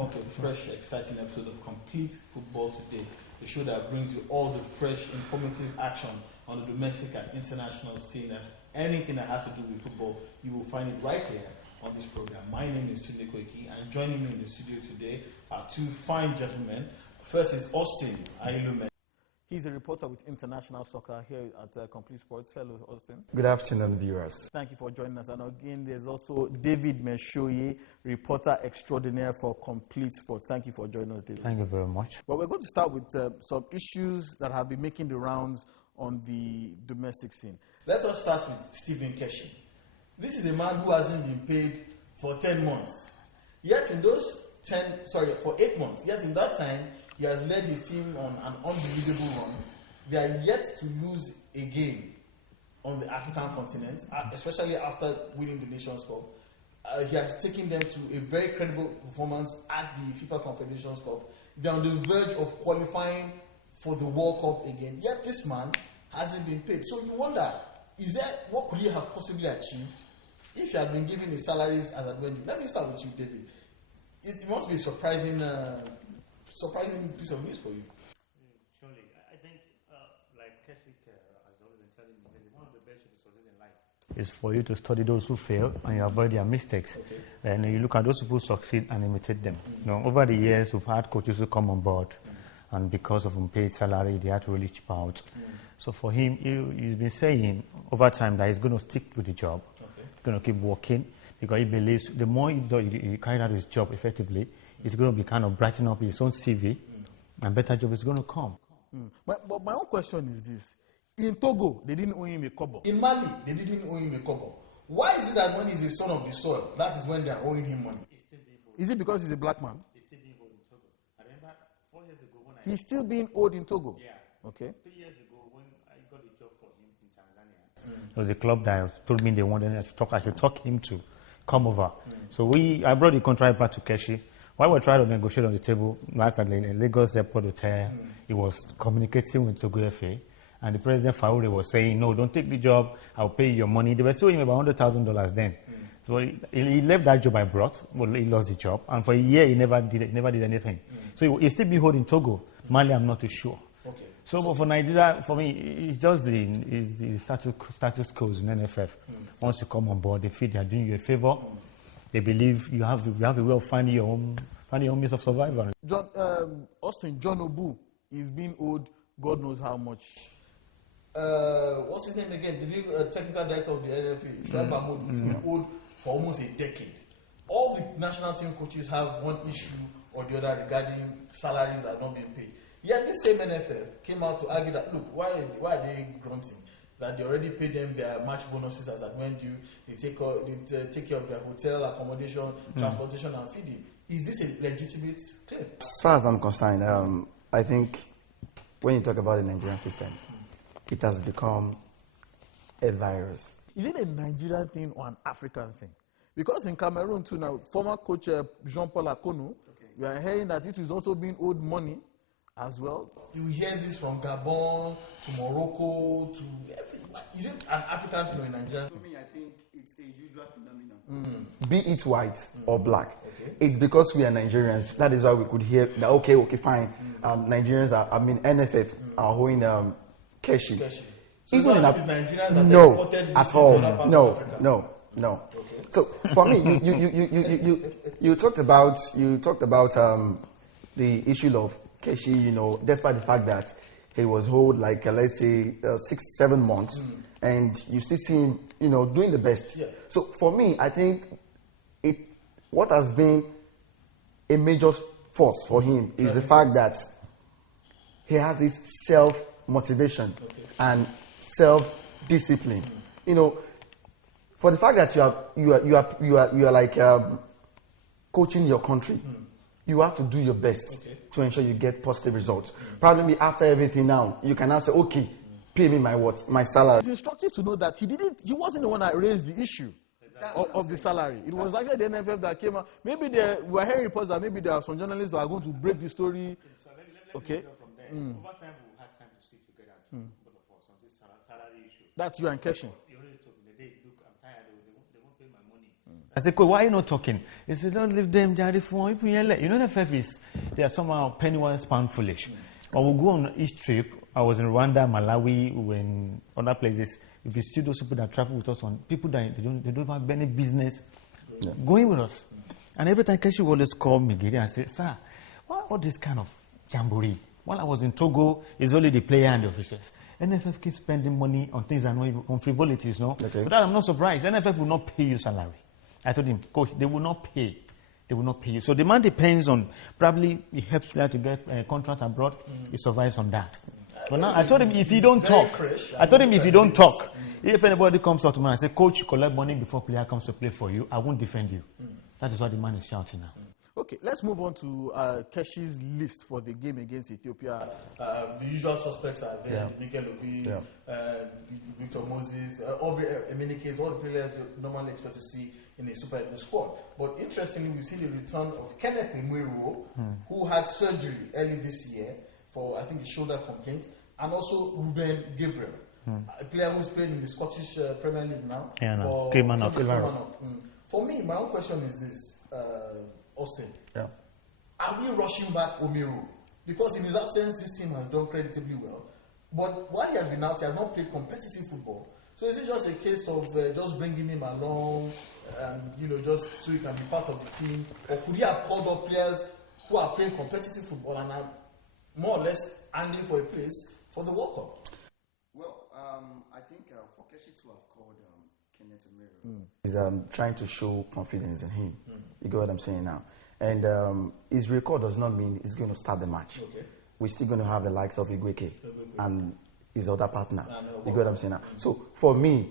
welcome to a fresh, exciting episode of Complete Football Today, the show that brings you all the fresh, informative action on the domestic and international scene, and anything that has to do with football, you will find it right here on this program. My name is Tunde Koiki, and joining me in the studio today are two fine gentlemen. First is Austin Ailume. He's a reporter with International Soccer here at Complete Sports. Hello, Austin. Good afternoon, viewers. Thank you for joining us. And again, there's also David Meshoye, reporter extraordinaire for Complete Sports. Thank you for joining us, David. Thank you very much. Well, we're going to start with some issues that have been making the rounds on the domestic scene. Let us start with Stephen Keshi. This is a man who hasn't been paid for 10 months. Yet in those for 8 months. Yet in that time, he has led his team on an unbelievable run. They are yet to lose a game on the African continent, especially after winning the Nations Cup. He has taken them to a very credible performance at the FIFA Confederations Cup. They're on the verge of qualifying for the World Cup again. Yet this man hasn't been paid. So you wonder, what could he have possibly achieved if he had been given his salaries as at when? Let me start with you, David. It must be a surprising piece of news for you. Surely. I think, like Keswick has always been telling me, that one of the best ways to succeed in life is for you to study those who fail and you avoid their mistakes. Okay. And you look at those people who succeed and imitate them. Over the years, we've had coaches who come on board, and because of unpaid salary, they had to really chip out. So for him, he's been saying over time that he's going to stick with the job. Okay. He's going to keep working because he believes the more he carries out his job effectively, it's going to be kind of brighten up his own CV, and better job is going to come. But my own question is this. In Togo, they didn't owe him a kobo. In Mali, they didn't owe him a kobo. Why is it that when he's a son of the soil, that is when they are owing him money? Is it because he's a black man? He's still being owed in Togo. I remember 4 years ago when He's still being owed in Togo? Yeah. Okay. 3 years ago when I got a job for him in Tanzania, there was a club that told me they wanted I should talk him to come over. So I brought the contract back to Keshi. While we were trying to negotiate on the table, at the Lagos Airport Hotel, he was communicating with Togo FA, and the President Faure was saying, no, don't take the job, I'll pay you your money. They were suing him about $100,000 then. So he left that job I brought, but he lost the job, and for a year he never did anything. So he's still being holding Togo. Mali, I'm not too sure. Okay. So but for Nigeria, for me, it's just the status quo in NFF. Once you come on board, they feel they are doing you a favor. They believe you have a way of finding your own means of survival. John Obu is being owed God knows how much. What's his name again? The technical director of the NFF, Shoaib Mahmoud, is being owed for almost a decade. All the national team coaches have one issue or the other regarding salaries that are not being paid. Yet this same NFF came out to argue that, look, why are they grunting? That they already paid them their match bonuses as at when due. They take care of their hotel, accommodation, transportation, and feeding. Is this a legitimate claim? As far as I'm concerned, I think when you talk about the Nigerian system, it has become a virus. Is it a Nigerian thing or an African thing? Because in Cameroon too now, former coach Jean-Paul Akonu, we are hearing that it is also being owed money as well. You hear this from Gabon to Morocco to everywhere. Is it an African thing or a Nigerian thing? For me, I think it's a usual phenomenon. Be it white or black. Okay. It's because we are Nigerians. That is why we could hear that, okay, fine. Nigerians NFF are owing Keshi. So even in Nigerians that no, exported at all. No. Okay. So for me, you talked about the issue of Keshi, despite the fact that he was owed like let's say 6-7 months, and you still see him, doing the best. Yeah. So for me, I think what has been a major force for him is the fact that he has this self-motivation and self-discipline. For the fact that you are like coaching your country, you have to do your best to ensure you get positive results. Probably after everything now, you can now say, okay, pay me my salary. It's instructive to know that he wasn't the one that raised the issue of the salary. It was actually the NFF that came out. Maybe we are hearing reports that maybe there are some journalists that are going to break the story. So let me go from there. Over time, we had time to sit together and talk both of us on this salary issue. That's you and Keshi. You already told me the day, look, I'm tired, they won't pay my money. I said, why are you not talking? He said, don't leave them, they are the phone. You know, NFF is, they are somehow penny wise, pound foolish. I will go on each trip. I was in Rwanda, Malawi, when other places. If you see those people that travel with us on, people that they don't have any business going with us. And every time Keshi would always call me and say, sir, why all this kind of jamboree? While I was in Togo, it's only the player and the officials. NFF keeps spending money on things that are not even on frivolities, no? Okay. But I'm not surprised. NFF will not pay you salary. I told him, coach, they will not pay. They will not pay you. So the man depends on, probably it helps player to get a contract abroad. He survives on that. But now I told him if you don't talk, if anybody comes up to me and says, coach, you collect money before player comes to play for you, I won't defend you. That is what the man is shouting now. Okay, let's move on to Keshi's list for the game against Ethiopia. The usual suspects are there: Mikel Obi, Victor Moses, in many cases, all the players you normally expect to see in a Super Eagles squad. But interestingly, we see the return of Kenneth Imwiro, who had surgery early this year for, I think, a shoulder complaint, and also Ruben Gabriel, a player who's playing in the Scottish Premier League now. For For me, my own question is this. Austin, are we rushing back Omiro? Because in his absence, this team has done creditably well. But while he has been out, he has not played competitive football. So is it just a case of just bringing him along, just so he can be part of the team? Or could he have called up players who are playing competitive football and are more or less angling for a place for the World Cup? Well, I think for Keshi to have called Kenneth Omiro, he's trying to show confidence in him. You get what I'm saying now? And his record does not mean he's going to start the match. Okay. We're still going to have the likes of Igweke and his other partner. You get what I'm saying now? So for me,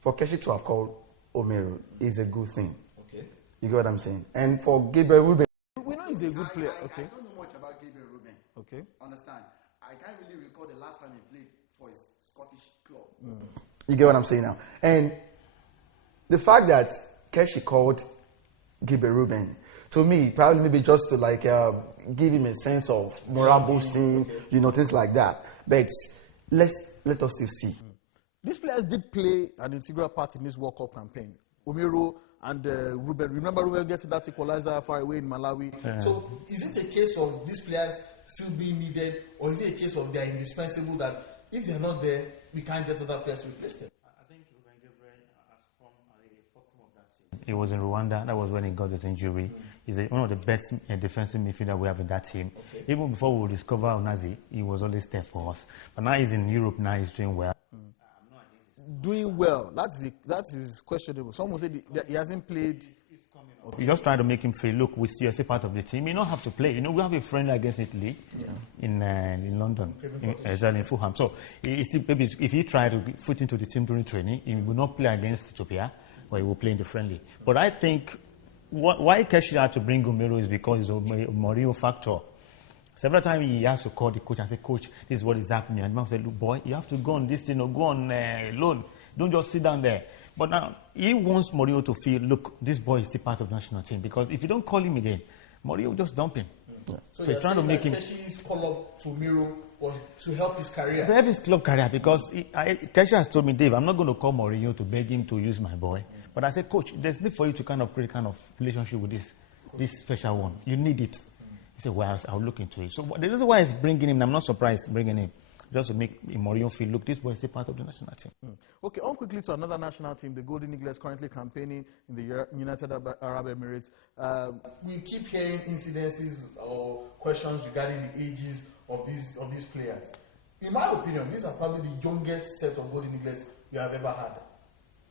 for Keshi to have called Omiro is a good thing. Okay. You get what I'm saying? And for Gabriel Ruben, we know he's a good player. Okay. I don't know much about Gabriel Ruben. Okay. Understand? I can't really recall the last time he played for his Scottish club. You get what I'm saying now? And the fact that Keshi called Gabriel Ruben, to me, probably maybe just to give him a sense of morale boosting, things like that. But let us still see. These players did play an integral part in this World Cup campaign. Omiro and Ruben. Remember Ruben getting that equalizer far away in Malawi. Yeah. So is it a case of these players still being needed, or is it a case of they are indispensable that if they are not there, we can't get other players to replace them? He was in Rwanda. That was when he got his injury. He's one of the best defensive midfielder we have in that team. Okay. Even before we discover Onazi, he was always there for us. But now he's in Europe. Now he's doing well. Doing well. That is questionable. Someone said he hasn't played. You're just trying to make him feel, look, we're still part of the team. You don't have to play. We have a friend against Italy in London, in Fulham. So maybe if he tried to fit into the team during training, he will not play against Ethiopia, or he will play in the friendly. But I think why Keshi had to bring Omiro is because of a Mourinho factor. Several times he has to call the coach and say, coach, this is what is happening. And the man said, look, boy, you have to go on this thing or go on loan. Don't just sit down there. But now he wants Mourinho to feel, look, this boy is still part of the national team. Because if you don't call him again, Mourinho will just dump him. Yeah. So he's trying to make him. Keshi's call up to Miro was to help his career. To help his club career, because Keshi has told me, Dave, I'm not going to call Mourinho to beg him to use my boy. But I said, coach, there's need for you to kind of create kind of relationship with this special one. You need it. He said, well, I'll look into it. So the reason why he's bringing him, I'm not surprised bringing him, just to make Mourinho feel, look, this boy is still part of the national team. Okay, on quickly to another national team, the Golden Eagles, currently campaigning in the United Arab Emirates. We keep hearing incidences or questions regarding the ages of these players. In my opinion, these are probably the youngest set of Golden Eagles we have ever had.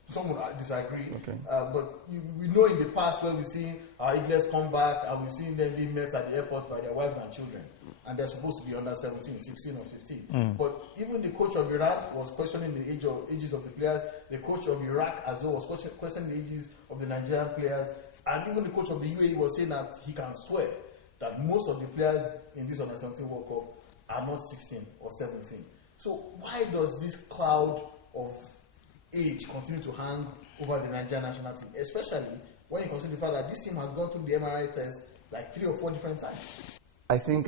Some would disagree, okay. But we know in the past when we've seen our Eagles come back and we've seen them being met at the airport by their wives and children, and they're supposed to be under 17, 16 or 15. But even the coach of Iran was questioning the ages of the players. The coach of Iraq as well was questioning the ages of the Nigerian players. And even the coach of the UAE was saying that he can swear that most of the players in this under 17 World Cup are not 16 or 17. So why does this cloud of age continue to hang over the Nigerian national team, especially when you consider the fact that this team has gone through the MRI test like 3 or 4 different times? I think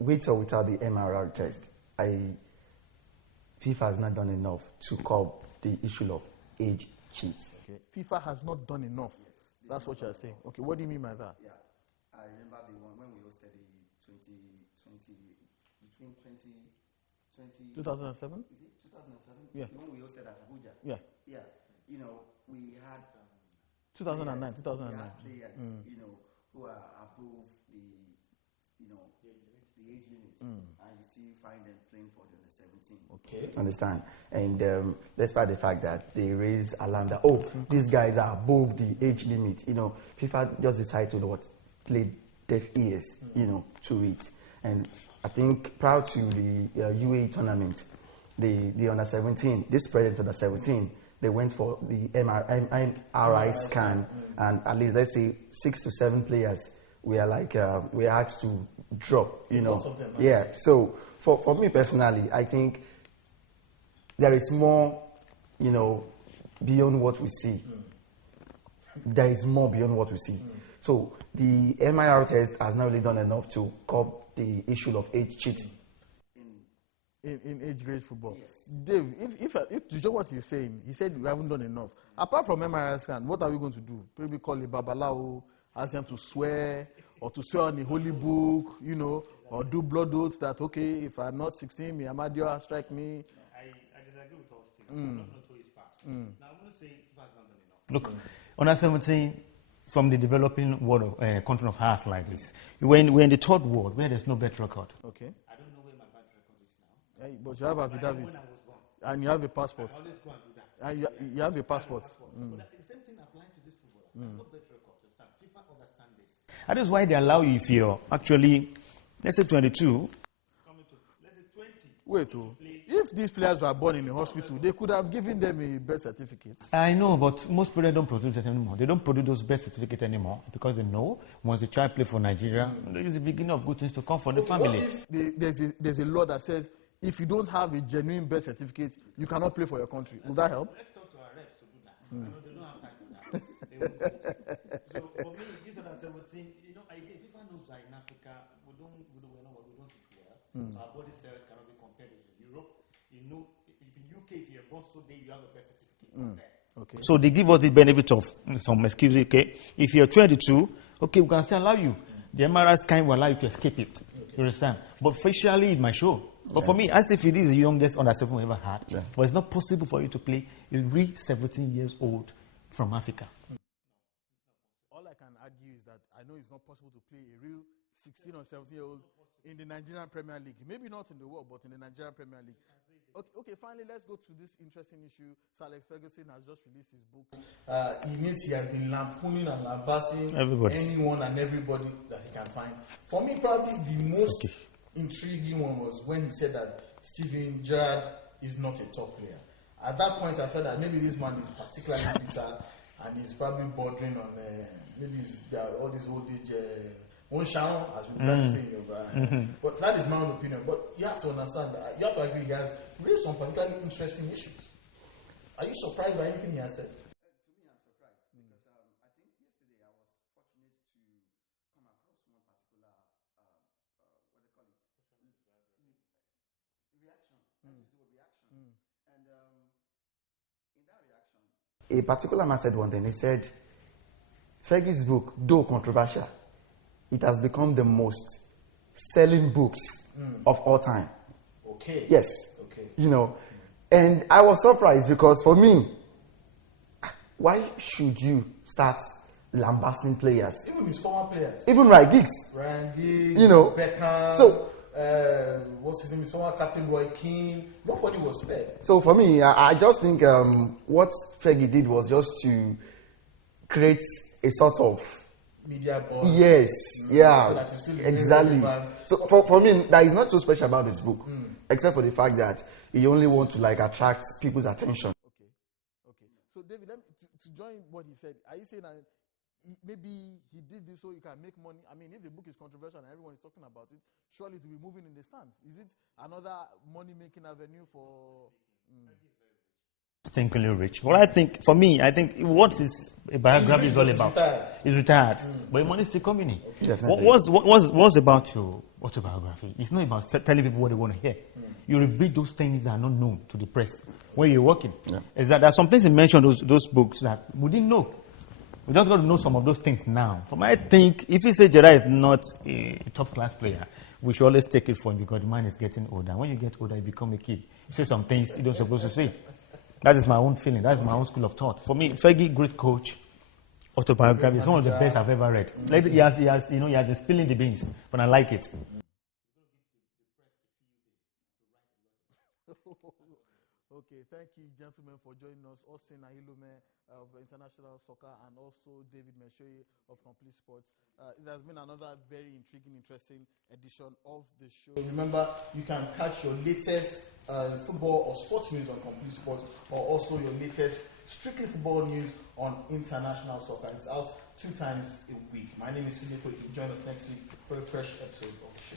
with or without the MRI test, FIFA has not done enough to curb the issue of age cheat. Okay. FIFA has not done enough. That's what you're saying. Okay, what do you mean by that? Yeah, I remember the one when we hosted the 2007? Is it 2007? Yeah. The one we hosted at Abuja. Yeah. Yeah. We had 2009. we 2009. had players, who are above the, the age limit, and you still find them playing for the under 17. Okay. Understand? And despite the fact that they raise alarm that these guys are above the age limit, FIFA just decided to play deaf ears, to it. And I think prior to the UAE tournament, the under 17, this president under 17, they went for the MRI scan, and at least let's say 6 to 7 players we are asked to drop. Yeah. So for me personally, I think there is more, beyond what we see. There is more beyond what we see. So the MIR test has not really done enough to curb the issue of age cheating. In age grade football. Yes. Dave, if to show what he's saying, he said we haven't done enough. Apart from MRI scan, what are we going to do? Maybe call a Babalawo, ask them to swear, or to swear on the holy book, or do blood oaths that, okay, if I'm not 16, me Amadio strike me. I disagree with all Steve. I'm not to his part. Now, I'm going to say it has not done enough. Look, under 17, from the developing world of country of hearts like this, we're in the third world where there's no bet record. Okay. I don't know where my bet record is now. Yeah, but you have affidavit. And you have a passport. I always go and do that. And you have a passport. But the same thing applies to this football. No bet record. FIFA understand this. That is why they allow you, if you're actually, let's say 22. Let's say 20. Wait, if these players were born in a hospital, they could have given them a birth certificate. I know, but most players don't produce it anymore. They don't produce those birth certificates anymore because they know once the child play for Nigeria, it's the beginning of good things to come for the family. What if there's a law that says if you don't have a genuine birth certificate, you cannot play for your country? Will that help? Let's talk to our reps to do that. I know they don't have time for that. So for me, this under 17, again, FIFA knows that in Africa, we don't do well. Our body cells cannot be compared with Europe. If in UK, if you're born so day, you have a birth certificate. Okay. So they give us the benefit of some excuse. Okay, if you're 22, okay, we can still allow you. The MRI scan will allow you to escape it. Okay. You understand? But facially, it might show. But for me, as if it is the youngest under 7 we ever had, but it's not possible for you to play a real 17 years old from Africa. All I can argue is that I know it's not possible to play a real 16 or 17-year-old in the Nigerian Premier League. Maybe not in the world, but in the Nigerian Premier League. Okay, finally, let's go to this interesting issue. Sir Alex Ferguson has just released his book. He means he has been lampooning and lambasting anyone and everybody that he can find. For me, probably the most intriguing one was when he said that Steven Gerrard is not a top player. At that point, I felt that maybe this man is particularly bitter and he's probably bordering on all these old age as we like to say in Yoruba. But that is my own opinion. But you have to understand that you have to agree he has raised some particularly interesting issues. Are you surprised by anything he has said? To me, I'm surprised because I think yesterday I was fortunate to come across one particular reaction. And in that reaction, a particular man said one thing. He said, Fergie's book, though controversial, it has become the most selling books of all time. Okay. Yes. Okay. And I was surprised because for me, why should you start lambasting players? Even his former players. Even Ryan Giggs. Beckham. So, what's his name? His former captain Roy Keane. Nobody was spared. So for me, I just think what Fergie did was just to create a sort of media buzz. Yes, yeah, so exactly. So for me, that is not so special about this book, except for the fact that he only wants to attract people's attention. Okay. So David, to join what he said, are you saying that maybe he did this so he can make money? I mean, if the book is controversial and everyone is talking about it, surely it will be moving in the stands. Is it another money-making avenue for? Thinkingly rich. Well, for me, I think what is a biography is all about. He's retired, but money is still coming in. Okay. Definitely. What's about your autobiography? It's not about telling people what they want to hear. You reveal those things that are not known to the press. when you're working. Yeah. Is that there are some things he mentioned those books that we didn't know. We just got to know some of those things now. For me, I think if you say Gerrard is not a top-class player, we should always take it for him because the man is getting older. When you get older, you become a kid. You say some things you don't supposed to say. That is my own feeling. That is my own school of thought. For me, Fergie, great coach. Autobiography is one of the best I've ever read. Like, he has been spilling the beans, but I like it. Okay, thank you, gentlemen, for joining us. Austin Ahilome of International Soccer and also David Meshoye of Complete Sports. It has been another very intriguing, interesting edition of the show. Remember, you can catch your latest football or sports news on Complete Sports, or also your latest strictly football news on International Soccer. It's out 2 times a week. My name is Sidney. Join us next week for a fresh episode of the show.